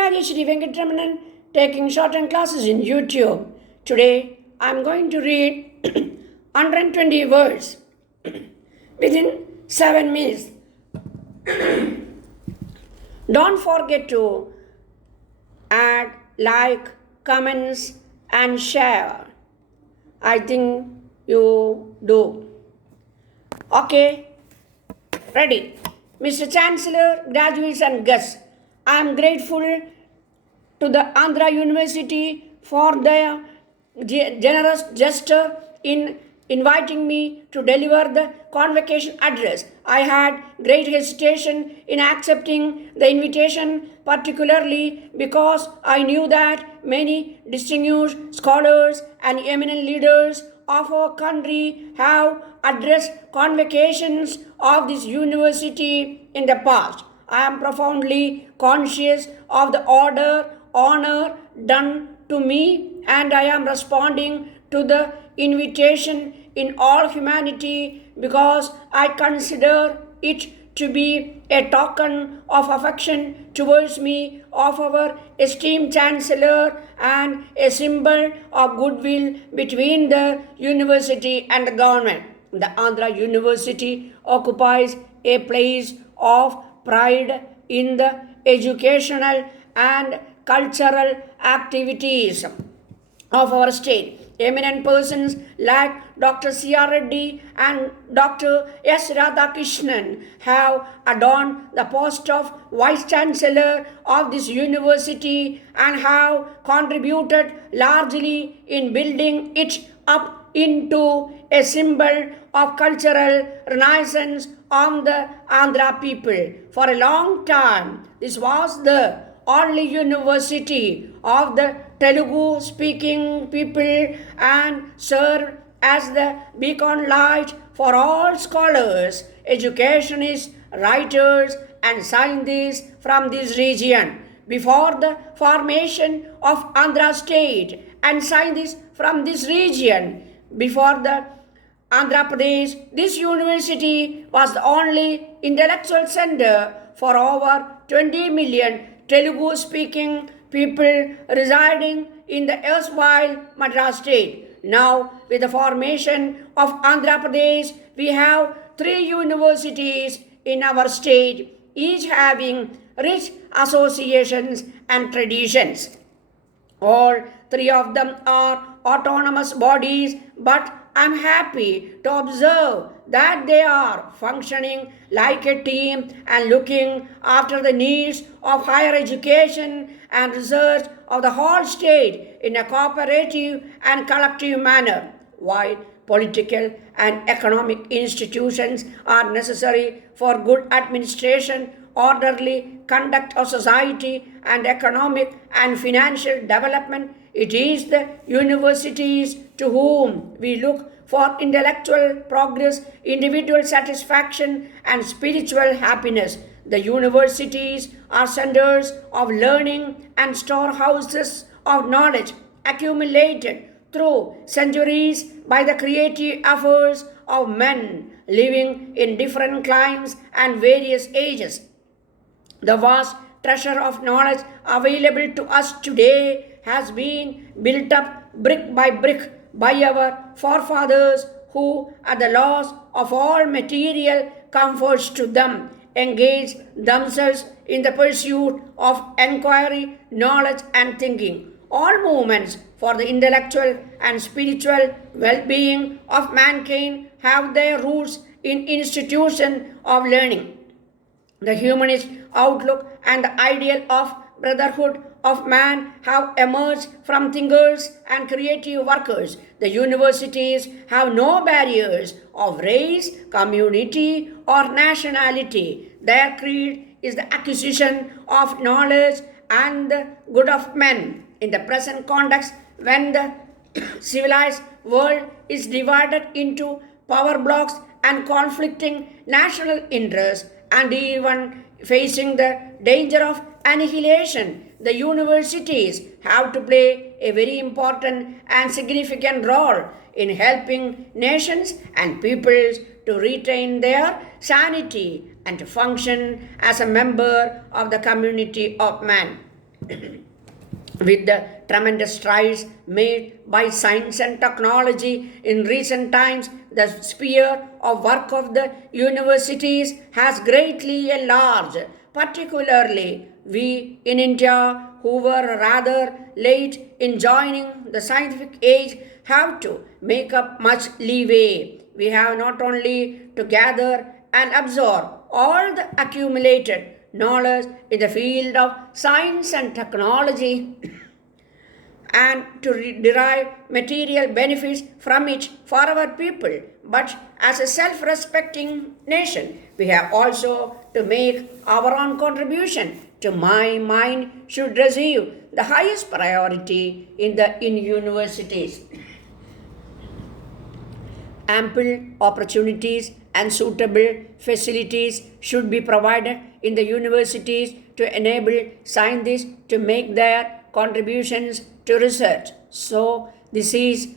Rajeshri Venkatramanan, taking short-term classes in YouTube. Today, I am going to read 120 words within 7 minutes. Don't forget to add, like, comments and share. I think you do. Okay, ready. Mr. Chancellor, graduates and guests, I am grateful to the Andhra University for their generous gesture in inviting me to deliver the convocation address. I had great hesitation in accepting the invitation, particularly because I knew that many distinguished scholars and eminent leaders of our country have addressed convocations of this university in the past. I am profoundly conscious of the honor done to me, and I am responding to the invitation in all humanity because I consider it to be a token of affection towards me of our esteemed Chancellor and a symbol of goodwill between the university and the government. The Andhra University occupies a place of pride in the educational and cultural activities of our state. Eminent persons like Dr. C.R. Reddy and Dr. S. Radhakrishnan have adorned the post of Vice Chancellor of this university and have contributed largely in building it up into a symbol of cultural renaissance on the Andhra people. For a long time, this was the only university of the Telugu speaking people and served as the beacon light for all scholars, educationists, writers, and scientists from this region. Before the formation of Andhra state and scientists from this region, before the Andhra Pradesh, this university was the only intellectual center for over 20 million Telugu speaking people residing in the erstwhile Madras state. Now, with the formation of Andhra Pradesh, we have 3 universities in our state, each having rich associations and traditions. All 3 of them are autonomous bodies, but I am happy to observe that they are functioning like a team and looking after the needs of higher education and research of the whole state in a cooperative and collective manner. While political and economic institutions are necessary for good administration, orderly conduct of society, and economic and financial development, it is the universities to whom we look for intellectual progress, individual satisfaction, and spiritual happiness. The universities are centers of learning and storehouses of knowledge accumulated through centuries by the creative efforts of men living in different climes and various ages. The vast treasure of knowledge available to us today has been built up brick by brick by our forefathers who, at the loss of all material comforts to them, engaged themselves in the pursuit of inquiry, knowledge, and thinking. All movements for the intellectual and spiritual well-being of mankind have their roots in institution of learning. The humanist outlook and the ideal of brotherhood of man have emerged from thinkers and creative workers. The universities have no barriers of race, community, or nationality. Their creed is the acquisition of knowledge and the good of men. In the present context, when the civilized world is divided into power blocks and conflicting national interests, and even facing the danger of annihilation, the universities have to play a very important and significant role in helping nations and peoples to retain their sanity and to function as a member of the community of man. With the tremendous strides made by science and technology in recent times, the sphere of work of the universities has greatly enlarged. Particularly, we in India, who were rather late in joining the scientific age, have to make up much leeway. We have not only to gather and absorb all the accumulated knowledge in the field of science and technology and to derive material benefits from it for our people. But as a self respecting nation, we have also to make our own contribution to my mind should receive the highest priority in universities. Ample opportunities and suitable facilities should be provided in the universities to enable scientists to make their contributions to research. So, this is,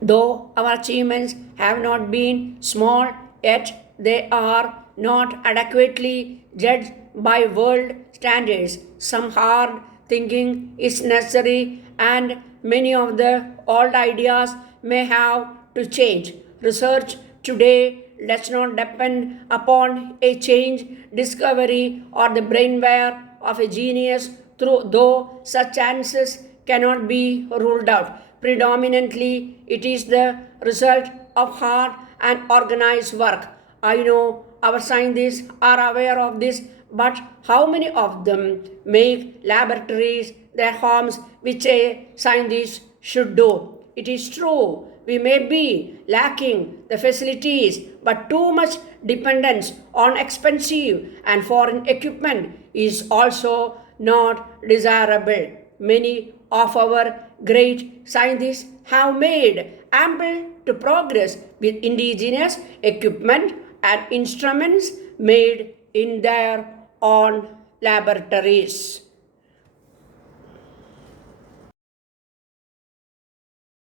though our achievements have not been small, yet they are not adequately judged by world standards. Some hard thinking is necessary, and many of the old ideas may have to change. Research today does not depend upon a change, discovery, or the brainware of a genius, though such chances cannot be ruled out. Predominantly, it is the result of hard and organized work. I know our scientists are aware of this, but how many of them make laboratories their homes, which a scientist should do? It is true, we may be lacking the facilities, but too much dependence on expensive and foreign equipment is also not desirable. Many of our great scientists have made ample to progress with indigenous equipment and instruments made in their own laboratories.